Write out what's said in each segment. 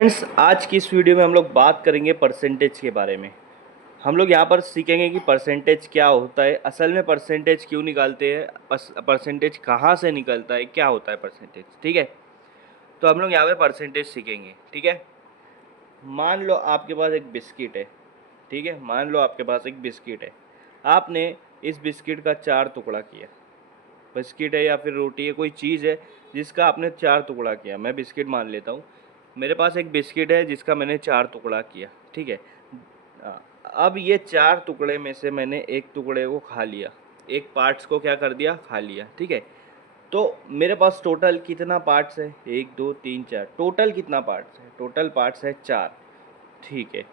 Friends, आज की इस वीडियो में हम लोग बात करेंगे परसेंटेज के बारे में। हम लोग यहाँ पर सीखेंगे कि परसेंटेज क्या होता है, असल में परसेंटेज क्यों निकालते हैं, परसेंटेज कहाँ से निकलता है, क्या होता है परसेंटेज। ठीक है, तो हम लोग यहाँ पे परसेंटेज सीखेंगे। ठीक है, मान लो आपके पास एक बिस्किट है। ठीक है, मान लो आपके पास एक बिस्किट है। आपने इस बिस्किट का 4 टुकड़ा किया। बिस्किट है या फिर रोटी है, कोई चीज़ है जिसका आपने 4 टुकड़ा किया। मैं बिस्किट मान लेता हूँ। मेरे पास एक बिस्किट है जिसका मैंने 4 टुकड़ा किया। ठीक है, अब ये 4 टुकड़े में से मैंने एक टुकड़े को खा लिया, एक पार्ट्स को क्या कर दिया, खा लिया। ठीक है, तो मेरे पास टोटल कितना पार्ट्स है, 1 2 3 4। टोटल कितना पार्ट्स है, टोटल पार्ट्स है 4। ठीक है,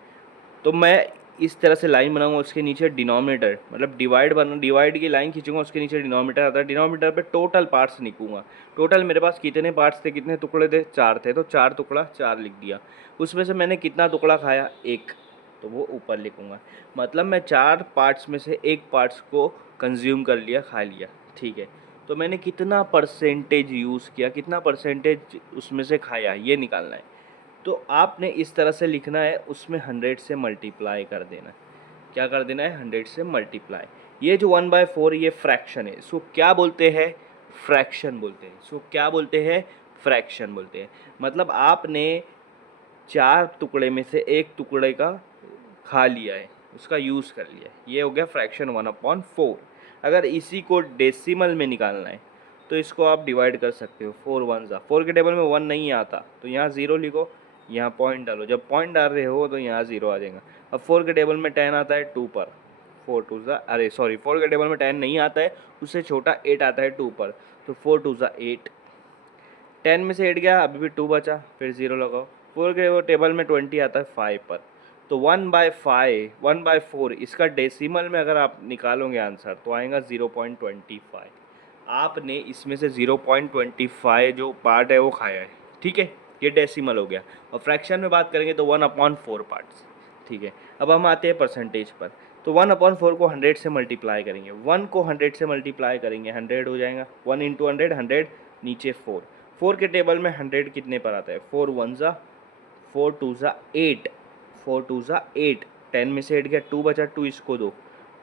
तो मैं इस तरह से लाइन बनाऊंगा, उसके नीचे डिनोमिनेटर मतलब डिवाइड की लाइन खींचूंगा, उसके नीचे डिनोमिनेटर आता है। डिनोमिनेटर पे टोटल पार्ट्स लिखूंगा। टोटल मेरे पास कितने पार्ट्स थे, कितने टुकड़े थे, 4 थे, तो 4 टुकड़ा 4 लिख दिया। उसमें से मैंने कितना टुकड़ा खाया, 1, तो वो ऊपर लिखूंगा। मतलब मैं 4 पार्ट्स में से एक पार्ट्स को कंज्यूम कर लिया, खा लिया। ठीक है, तो मैंने कितना परसेंटेज यूज़ किया, कितना परसेंटेज उसमें से खाया, ये निकालना है। तो आपने इस तरह से लिखना है, उसमें 100 से मल्टीप्लाई कर देना है। क्या कर देना है, 100 से मल्टीप्लाई। ये जो 1/4 ये फ्रैक्शन है, इसको क्या बोलते हैं, फ्रैक्शन बोलते हैं। इसको क्या बोलते हैं, फ्रैक्शन बोलते हैं। मतलब आपने 4 टुकड़े में से एक टुकड़े का खा लिया है, उसका यूज़ कर लिया है, ये हो गया फ्रैक्शन 1/4। अगर इसी को डेसिमल में निकालना है तो इसको आप डिवाइड कर सकते हो। 4 1 ज़ा 4 के टेबल में 1 नहीं आता, तो यहाँ 0 लिखो, यहाँ पॉइंट डालो। जब पॉइंट डाल रहे हो तो यहाँ 0 आ जाएगा। अब 4 के टेबल में 10 आता है 2 पर, 4 2 ज़ा, अरे सॉरी, 4 के टेबल में 10 नहीं आता है, उससे छोटा 8 आता है 2 पर, तो 4 2 ज़ा 8। 10 में से 8 गया, अभी भी 2 बचा, फिर 0 लगाओ। 4 के टेबल में 20 आता है 5 पर, तो 1/4 इसका डेसिमल में अगर आप निकालोगे आंसर तो आएगा 0.25। आपने इसमें से 0.25 जो पार्ट है वो खाया है। ठीक है, ये डेसिमल हो गया। और फ्रैक्शन में बात करेंगे तो 1/4 पार्ट्स। ठीक है, अब हम आते हैं परसेंटेज पर। तो 1/4 को 100 से मल्टीप्लाई करेंगे, 1 को 100 से मल्टीप्लाई करेंगे, 100 हो जाएगा। 1 इंटू 100, 100 नीचे 4। 4 के टेबल में 100 कितने पर आता है, 4 1 ज़ा, 4 2 ज़ा 8, 4 2 ज़ा 8। 10 में से 8 गया, 2 बचा, 2 इसको दो,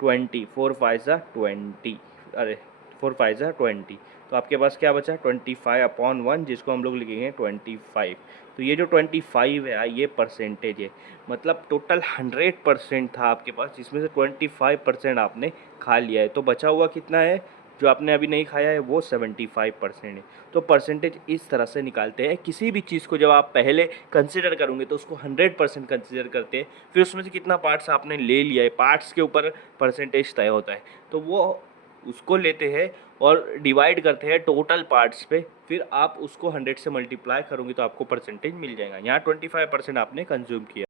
20, 4 5 ज़ा 20, अरे 4 5 ज़ा 20। तो आपके पास क्या बचा, 25/1, जिसको हम लोग लिखेंगे 25। तो ये जो 25 है ये परसेंटेज है। मतलब टोटल 100% था आपके पास, जिसमें से 25% आपने खा लिया है। तो बचा हुआ कितना है, जो आपने अभी नहीं खाया है, वो 75% है। तो परसेंटेज इस तरह से निकालते हैं। किसी भी चीज़ को जब आप पहले कंसिडर करोगे तो उसको 100% कंसिडर करते हैं, फिर उसमें से कितना पार्ट्स आपने ले लिया है, पार्ट्स के ऊपर परसेंटेज तय होता है। तो वो उसको लेते हैं और डिवाइड करते हैं टोटल पार्ट्स पे, फिर आप उसको 100 से मल्टीप्लाई करोगे तो आपको परसेंटेज मिल जाएगा। यहाँ 25% आपने कंज्यूम किया।